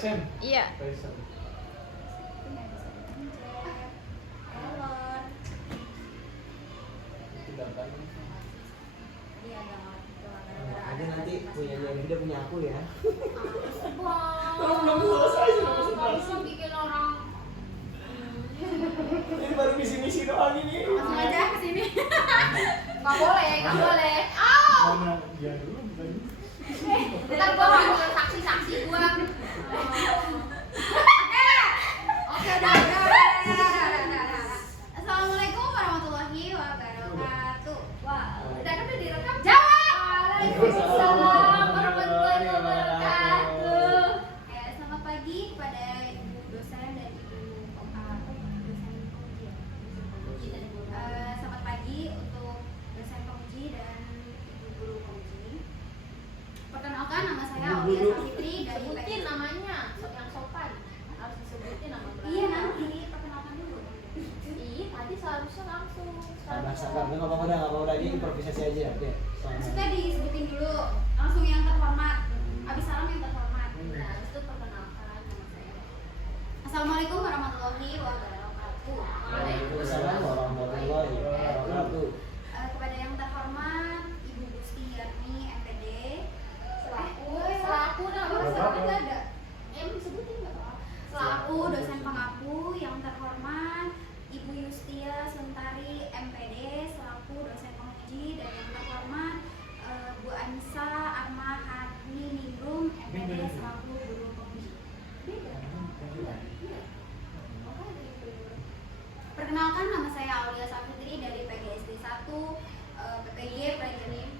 Present. Iya. Present. Ada nanti punya dia punya aku ya. Belum selesai Bisa bikin orang Ini baru misi-misi doang ini. langsung aja ke sini. Nggak boleh. Mana dia dulu bukan? Ntar gua panggil saksi-saksi gua. Oke, udah. Assalamualaikum warahmatullahi wabarakatuh. Wah, udah kan udah direkam? Jawab. Waalaikumsalam warahmatullahi wabarakatuh. Oke, selamat pagi kepada ibu dosen dan ibu dosen penguji ya. Selamat pagi untuk dosen penguji dan ibu guru penguji. Perkenalkan, nama saya Aulia Safitri dari Sebutin namanya, yang sopan. Harus disebutin nama belakang. Iya, nanti perkenalkan dulu. Iya, tadi seharusnya langsung. Sabar, nggak apa-apa, ini improvisasi aja ya. Maksudnya disebutin dulu, langsung yang terhormat. Abis salam yang terhormat. Nah, itu perkenalkan nama saya. Assalamualaikum warahmatullahi wabarakatuh. Waalaikumsalam warahmatullahi wabarakatuh. Kepada yang terhormat Ibu Gusti Yarni MPD Selaku nggak ada. Sebutin nggak apa-apa. Selaku dosen pengapu yang terhormat Ibu Yustia Suntari MPD selaku dosen penguji, dan yang terhormat Bu Anissa Arma Hadni Ningrum MPD selaku guru penguji. Perkenalkan, nama saya Aulia Safitri dari PGSD 1 PPG Prajenim.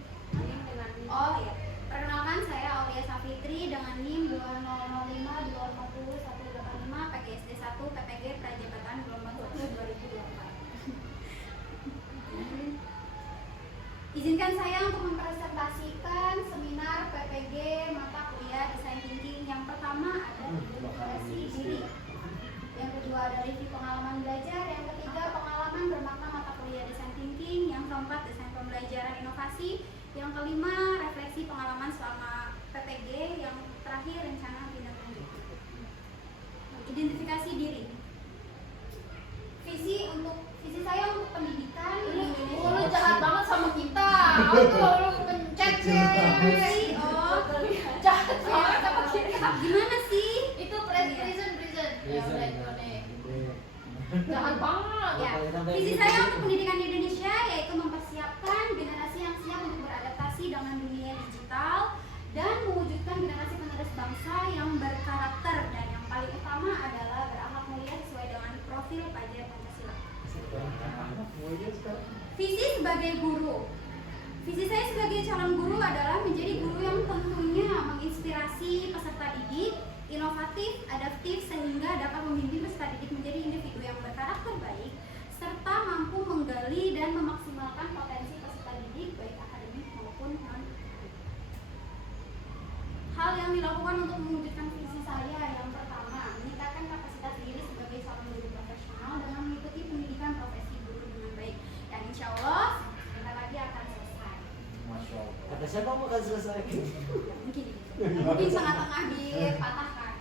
Oh ya. Perkenalkan, saya Aulia Safitri dengan NIM 2005204185 PGSD 1 PPG Prajabatan Gelombang 1 2024. Izinkan saya untuk mempresentasikan seminar PPG mata kuliah Desain Thinking. Yang pertama ada identifikasi diri, yang kedua ada review pengalaman belajar, yang ketiga pengalaman bermakna mata kuliah Desain Thinking, yang keempat desain pembelajaran inovasi, yang kelima refleksi pengalaman selama PPG, yang terakhir rencana tindak lanjut. Identifikasi diri. Visi saya untuk pendidikan di Indonesia. Lu jahat banget sama kita. Lu pencet Visi, jahat banget sama kita. gimana sih? Itu prison. Ya udah itu deh. Jahat banget. Ya, visi saya untuk pendidikan di Indonesia yaitu mempersiapkan generasi yang siap untuk beradaptasi dengan dunia digital dan mewujudkan generasi penerus bangsa yang berkarakter, dan yang paling utama adalah berakhlak mulia sesuai dengan profil pelajar Pancasila. Visi sebagai guru. Visi saya sebagai calon guru adalah menjadi guru yang tentunya menginspirasi peserta didik, inovatif, adaptif, sehingga dapat membimbing peserta didik menjadi individu yang berkarakter baik, serta mampu menggali dan memaksimalkan potensi peserta didik baik akademik maupun non-akademik. Hal yang dilakukan untuk mewujudkan visi saya yang pertama, meningkatkan kapasitas diri sebagai seorang guru profesional dengan mengikuti pendidikan profesi guru dengan baik, yang insya Allah sebentar lagi akan selesai. Masya Allah. Kata siapa mau kan selesai? Mungkin tengah-tengah dipatahkan.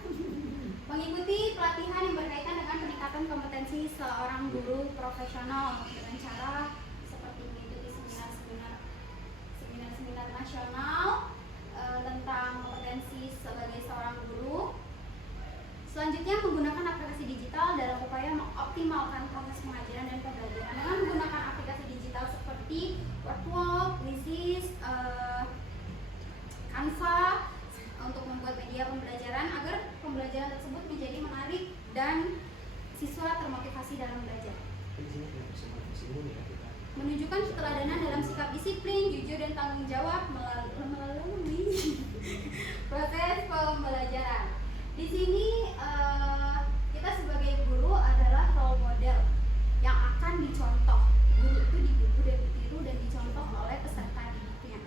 Mengikuti pelatihan yang berkaitan dengan peningkatan kompetensi seorang guru profesional dengan cara seperti mengikuti seminar nasional tentang kompetensi sebagai seorang guru. Selanjutnya, menggunakan aplikasi digital dalam upaya mengoptimalkan proses pengajaran dan pembelajaran dengan menggunakan aplikasi digital seperti Wordwalk, Quizzes, Canva untuk membuat media pembelajaran agar pembelajaran tersebut menjadi menarik dan siswa termotivasi dalam belajar. Menunjukkan keteladanan dalam sikap disiplin, jujur, dan tanggung jawab melalui proses pembelajaran. Di sini kita sebagai guru adalah role model yang akan dicontoh. Guru itu digugu dan ditiru dan dicontoh oleh peserta didiknya.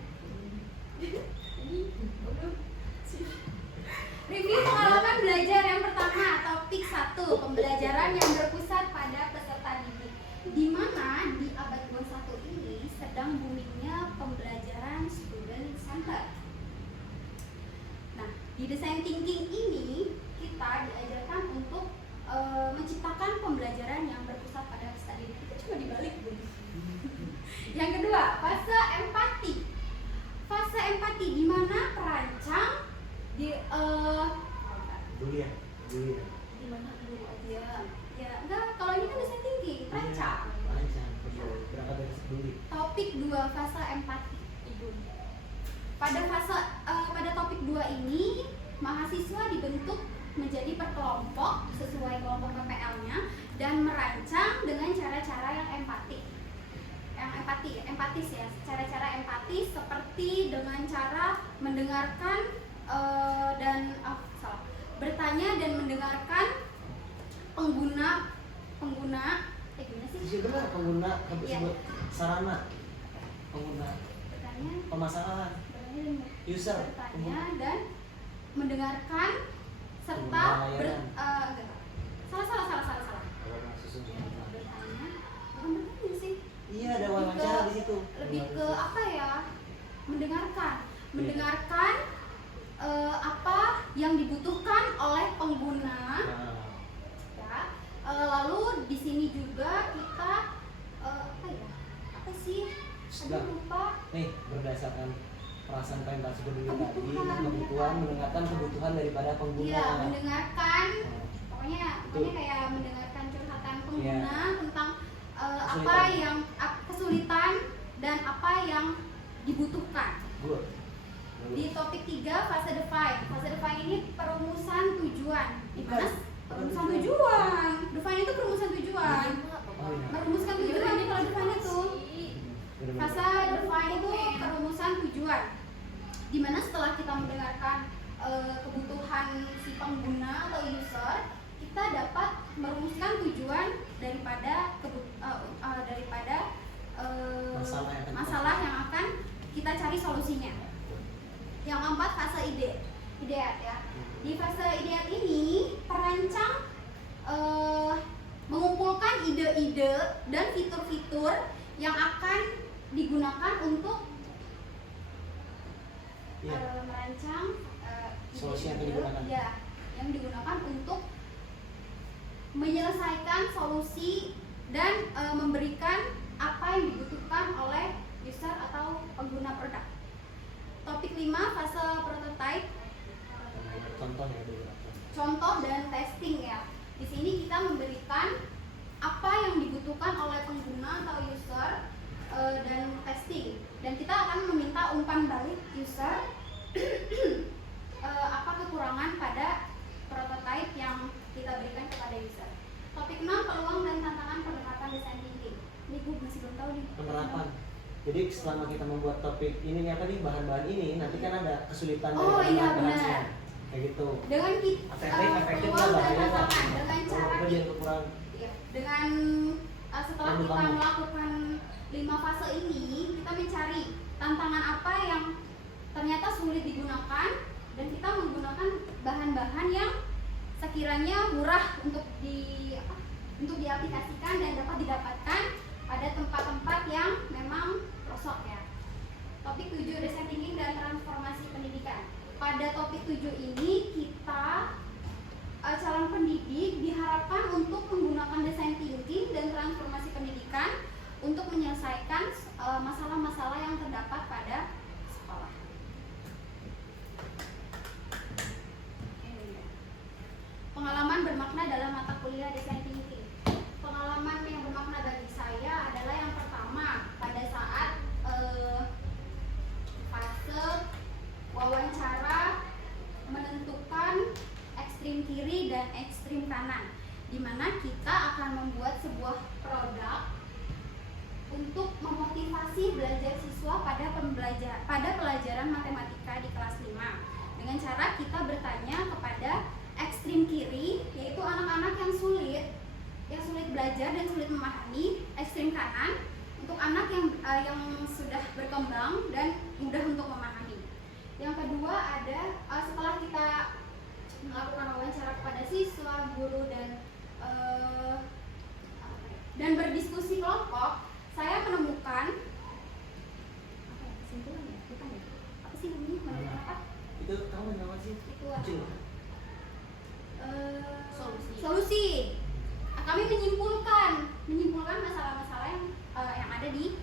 Review pengalaman belajar yang pertama, topik 1, pembelajaran yang berpusat pada peserta didik. Di mana di abad 21 ini sedang boomingnya pembelajaran student center. Nah, di desain thinking ini ya? Peduli ya? Gimana dulu aja? Ya, enggak, kalau ini kan desain tinggi, rancang. Rancang, betul. Berangkat dari peduli. Topik 2 fase empati. Ibu. Pada topik 2 ini mahasiswa dibentuk menjadi berkelompok sesuai kelompok PPL-nya dan merancang dengan cara-cara yang empatis ya, cara-cara empatis seperti dengan cara mendengarkan bertanya dan mendengarkan pengguna gimana sih? Bisa benar pengguna Iya. sebut sarana pengguna Bertanya, permasalahan user bertanya dan mendengarkan serta salah. Bertanya, bukan bertanya sih. Iya, ada wawancara di situ. Lebih ke apa ya? Mendengarkan apa yang dibutuhkan oleh pengguna. Nah, Ya. Lalu di sini juga kita apa sih? Sudah. Aduh, lupa. nih berdasarkan perasaan pentas peduli tadi, Kebutuhan. kebutuhan mendengarkan kebutuhan daripada pengguna. Iya, mendengarkan. Nah, Pokoknya kayak mendengarkan curhatan pengguna Iya. tentang apa Kesulitan. yang kesulitan dan apa yang dibutuhkan. good. Di topik 3 fase define. Fase define ini perumusan tujuan. Gimana? Perumusan tujuan. Define itu perumusan tujuan. Oh, iya. Merumuskan tujuan kalau define itu. Bener-bener. Fase define itu perumusan tujuan. Dimana setelah kita mendengarkan kebutuhan si pengguna atau user, kita dapat merumuskan tujuan daripada masalah yang akan kita cari solusinya. Yang keempat fase ideat ya. Di fase ideat ini perancang mengumpulkan ide-ide dan fitur-fitur yang akan digunakan untuk Iya. merancang Solusi yang ide-ide, digunakan. ya, yang digunakan untuk menyelesaikan solusi dan memberikan apa yang dibutuhkan oleh user atau pengguna produk. Topik 5 fase prototype, Contoh ya beberapa. contoh dan testing ya. Di sini kita memberikan apa yang dibutuhkan oleh pengguna atau user dan testing, dan kita akan meminta umpan balik user apa kekurangan pada prototype yang kita berikan kepada user. Topik 6 peluang dan tantangan penerapan desain thinking. Ini gue masih belum tahu nih. Penerapan. Jadi selama kita membuat topik ini ya tadi bahan-bahan ini nanti kan ada kesulitan Oh, dari iya, bahan-bahannya. benar. Kayak gitu. Dengan Efektif peluang nggak dan bahaya nggak? tantangan dengan cara Apa dia kekurangan? ya, dengan setelah Lalu kita kamu. melakukan 5 fase ini, kita mencari tantangan apa yang ternyata sulit digunakan dan kita menggunakan bahan-bahan yang sekiranya murah untuk diaplikasikan dan dapat didapatkan pada tempat-tempat yang memang pelosok ya. Topik 7 desain thinking dan transformasi pendidikan. Pada topik 7 ini kita calon pendidik diharapkan untuk menggunakan desain thinking dan transformasi pendidikan untuk menyelesaikan masalah-masalah yang terdapat pada sekolah. Pengalaman bermakna dalam mata kuliah desain thinking. Pengalaman yang bermakna bagi saya adalah yang pertama pada saat fase wawancara menentukan ekstrim kiri dan ekstrim kanan, di mana kita akan membuat sebuah produk untuk memotivasi belajar siswa pada pelajaran matematika di kelas 5 dengan cara kita bertanya kepada ekstrim kiri, yaitu anak-anak yang sulit belajar dan sulit memahami. Ekstrim kanan untuk anak yang sudah berkembang dan mudah untuk memahami. Yang kedua ada setelah kita melakukan wawancara kepada siswa, guru dan berdiskusi kelompok, saya menemukan apa ya, kesimpulan ya? Bukan ya? Apa sih namanya? Menemukan apa? Itu kamu nama sih? Itu Kecil. solusi. Kami menyimpulkan masalah-masalah yang ada di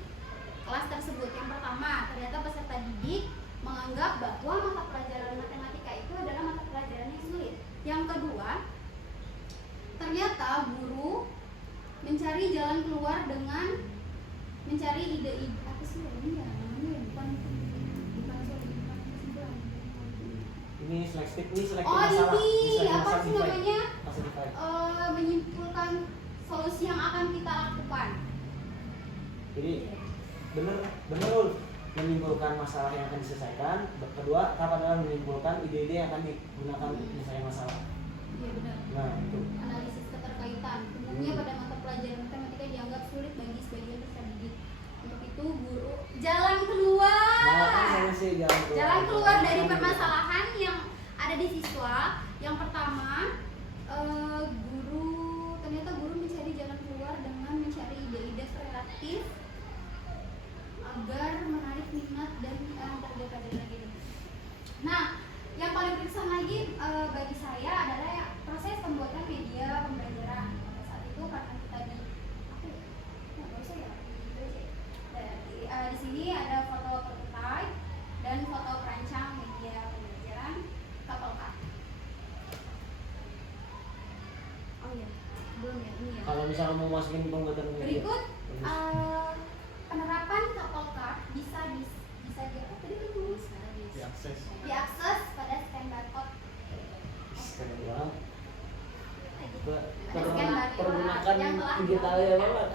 kelas tersebut. Yang pertama, ternyata peserta didik menganggap bahwa mata pelajaran matematika itu adalah mata pelajaran yang sulit. Yang kedua, ternyata guru mencari jalan keluar dengan mencari ide-ide apa sih namanya? Bukan kesimpulan. Ini selektif, ini selektif Oh masalah. ini apa masalah sih divide. namanya? Masalah divide. Menyimpulkan solusi yang akan kita lakukan. Jadi benar menyimpulkan masalah yang akan diselesaikan. Kedua, tahap adalah menyimpulkan ide-ide yang akan digunakan untuk menyelesaikan masalah. Iya benar. Nah, itu. Analisis keterkaitan. Umumnya pada mata pelajaran matematika dianggap sulit bagi sebagian peserta didik. Untuk itu guru jalan keluar. Nah, kan saya sih Jalan keluar dari permasalahan yang ada di siswa. Yang pertama, ternyata guru mencari jalan keluar dengan mencari ide-ide kreatif agar menarik minat dan target lagi. Nah, yang paling berkesan lagi bagi saya adalah proses pembuatan media pembelajaran. Pada saat itu karena kita di sini ada foto prototype dan foto perancang media pembelajaran Kapelka. Oh iya, belum ya ini ya. Kalau misalnya mau masukin pembuatan media. Berikut penerapan Kapelka bisa diakses pada scan barcode. Keren banget. Ada scan barcode Pergunakan yang telah digitalnya dilakukan. banget.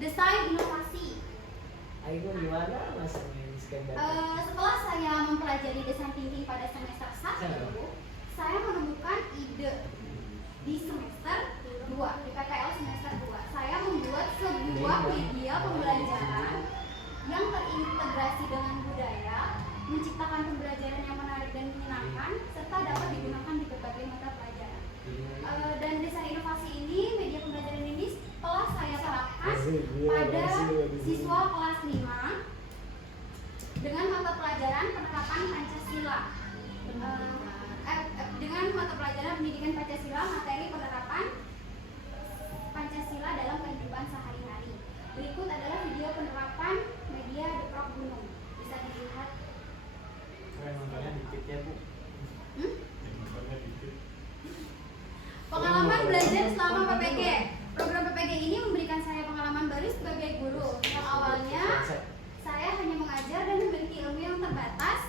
Desain inovasi. Ayo gimana mas scan data? Setelah saya mempelajari desain thinking pada semester 1, saya menemukan ide di semester 2, di PPL semester 2. Saya membuat sebuah media pembelajaran yang terintegrasi dengan budaya, menciptakan pembelajaran yang menarik dan menyenangkan, serta dapat digunakan di berbagai mata pelajaran. Dan desain inovasi ini, media pembelajaran ini telah saya terapkan pada siswa kelas 5 dengan mata pelajaran penerapan Pancasila. Dengan mata pelajaran pendidikan Pancasila, materi penerapan Pancasila dalam kehidupan sehari-hari. Berikut adalah video penerapan media Deprok Gunung. Bisa dilihat. Keren nontonnya dikit ya bu. Nontonnya dikit. Pengalaman belajar selama PPG. Program PPG ini memberikan saya pengalaman baru sebagai guru. Yang awalnya saya hanya mengajar dan memiliki ilmu yang terbatas,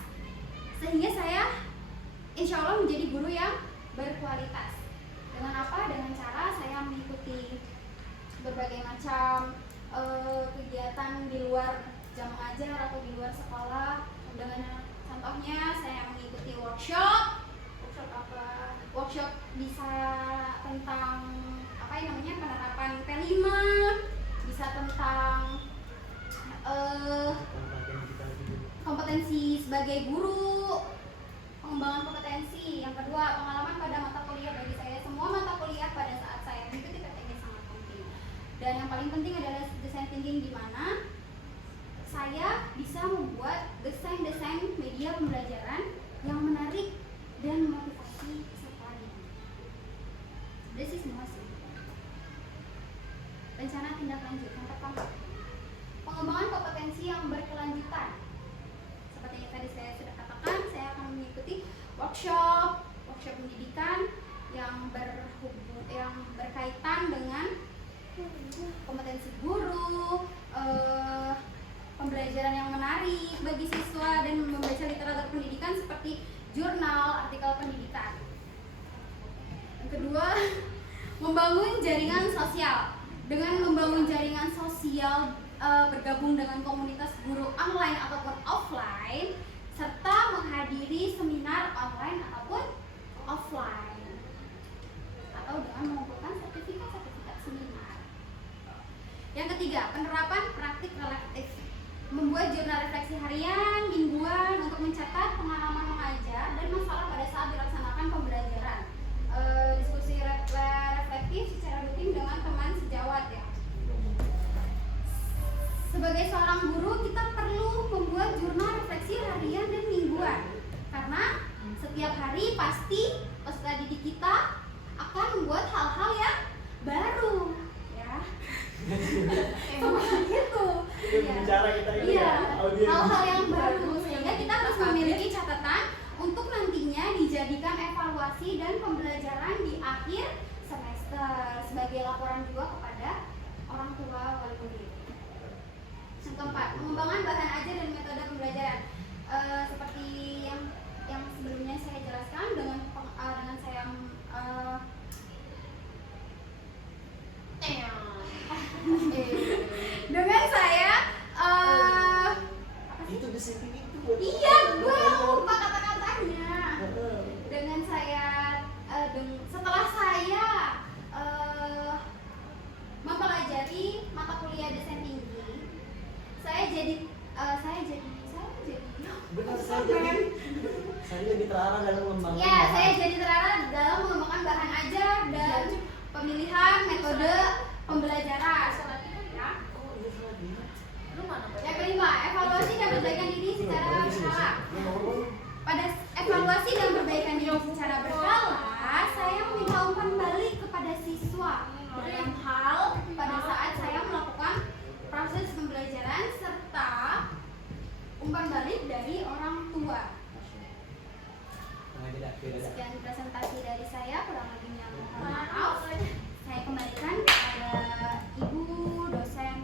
sehingga saya insya Allah menjadi guru yang berkualitas. Dengan apa? Dengan cara saya mengikuti berbagai macam kegiatan di luar jam mengajar atau di luar sekolah. Dengan contohnya saya mengikuti workshop apa? Workshop bisa tentang apa yang namanya penerapan P5, bisa tentang kompetensi sebagai guru, pengembangan kompetensi. Yang kedua, pengalaman pada mata kuliah. Bagi saya semua mata kuliah pada saat saya mengikuti PPG sangat penting. Dan yang paling penting adalah design thinking, di mana saya bisa membuat desain-desain media pembelajaran yang menarik dan memotivasi peserta didik. This is semua sih. Rencana tindak lanjut yang pertama, pengembangan kompetensi yang berkelanjutan. Seperti yang tadi saya sudah katakan, saya akan mengikuti workshop pendidikan yang berkaitan dengan kompetensi guru, pembelajaran yang menarik bagi siswa, dan membaca literatur pendidikan seperti jurnal, artikel pendidikan. Yang kedua, membangun jaringan sosial. Dengan membangun jaringan sosial, bergabung dengan komunitas guru online ataupun offline, serta menghadiri seminar online ataupun offline, atau dengan mengumpulkan sertifikat seminar. Yang ketiga, penerapan praktik relatif. Membuat jurnal refleksi harian, mingguan untuk mencatat pengalaman mengajar dan masalah pada saat dilaksanakan pembelajaran. Diskusi reflektif secara rutin dengan teman sejawat ya. Sebagai seorang guru, kita perlu membuat jurnal refleksi harian dan mingguan, karena setiap hari pasti peserta didik kita akan membuat hal-hal yang baru ya. Seperti itu. Bicara kita ini Iya, audiens. hal-hal yang baru, sehingga kita harus memiliki catatan untuk nantinya dijadikan evaluasi evaluasi dan pembelajaran di akhir semester sebagai laporan juga kepada orang tua wali murid. Yang keempat, pengembangan bahan ajar dan metode pembelajaran. Seperti yang sebelumnya saya jelaskan dengan saya dengan saya Itu desain itu. iya, gue lupa kata-katanya. Dengan saya setelah saya mempelajari mata kuliah desain tinggi, saya jadi Benar, saya jadi terarah dalam mengembangkan ya, bahan. saya jadi terarah dalam mengembangkan bahan ajar dan pemilihan metode pembelajaran. Ya. Lu mana? Yang kelima, evaluasi dan perbaikan diri secara berkala. Pada evaluasi dan perbaikan diri secara berkala, saya meminta umpan balik kepada siswa dalam hal pada saat saya melakukan proses pembelajaran serta umpan balik dari orang tua. Sekian presentasi dari saya, kurang lebihnya mohon maaf. Saya kembalikan kepada Ibu dosen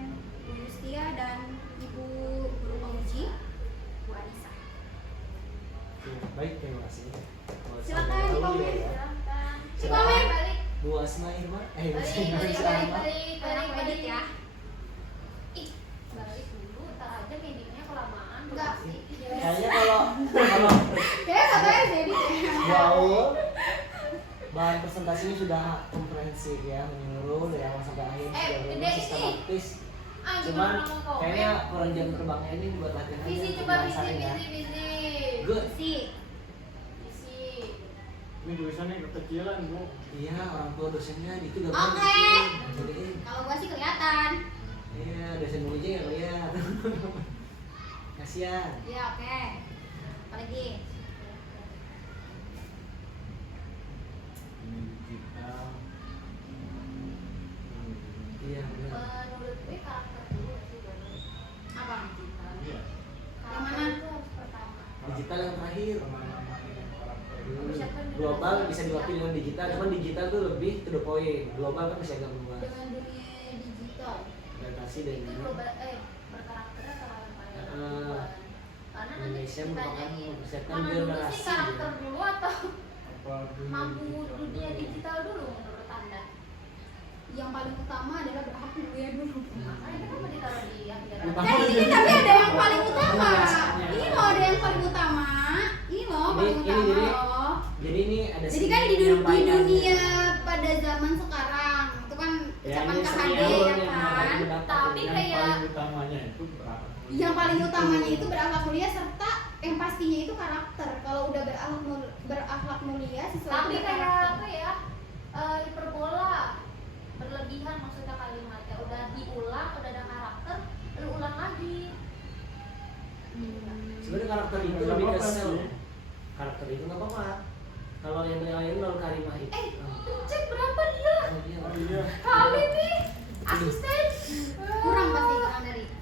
Bu Yustia dan Ibu guru penguji Bu Anissa. Baik, terima kasih. Silakan dikomen. Silakan. Dikomen. Balik. Bu Asma Irma, Balik Orang edit ya. Ih, balik dulu, ntar aja meetingnya kelamaan. Enggak. Kayaknya kalau Ya, katanya jadi. Wow, bahan presentasinya sudah komprehensif ya, menyeluruh dari awal sampai akhir sudah gede benar ini. sistematis. Ah, Cuman gimana mau komen? kayaknya kurang jam terbangnya ini buat latihan aja. Visi untuk coba bahasannya ya. visi. Good. Si. Visi. Ini tulisannya kekecilan, Bu. Iya, orang tua dosennya itu gak Oke. Jadiin. Kalau gua sih kelihatan. Iya, dosen uji ya lihat. Kasihan. Ya, oke. Apalagi? Ini digital. Iya, benar. Menurut gue karakter dulu sih bener. Apa? Iya. Yang mana? Karakter itu harus pertama. Digital yang terakhir. Pemahaman yang karakter. Global bisa diwakili dengan digital, cuman digital tuh lebih to the point. Global kan bisa agak luas. Dengan dunia digital. Adaptasi dan Itu global berkarakternya terlalu Heeh. karena nanti Indonesia merupakan ditanyain mempersiapkan mana dulu generasi. sih karakter dulu atau Apa mampu dunia digital dulu menurut anda? Yang paling utama adalah berhak kuliah dulu. Makanya itu kan ditaruh di akhir. Utama. Kan ini kan tapi ada yang paling utama. Penjelasannya. Ini loh ada yang paling utama. Ini loh paling Ini utama jadi- loh. Jadi ini ada Jadi kan di penyampaiannya. dunia pada zaman sekarang itu kan Ya, ucapan ini KHD senior ya yang kan. menyampaikan pendapat. Tapi yang kayak- paling utamanya itu berapa? Yang paling utamanya itu berakhlak mulia serta yang pastinya itu karakter. Kalau udah berakhlak mulia sesuai Tapi dengan kayak karakter. apa ya? Hiperbola berlebihan maksudnya kalimatnya udah diulang, udah ada karakter, lu ulang lagi. Sebenarnya karakter itu Nggak lebih ke apa-apa sel. sih. Karakter itu nggak apa-apa. Kalau yang lain lalu karimah itu. Cek berapa dia? Oh, iya. Oh iya. Kali nih asisten. Kurang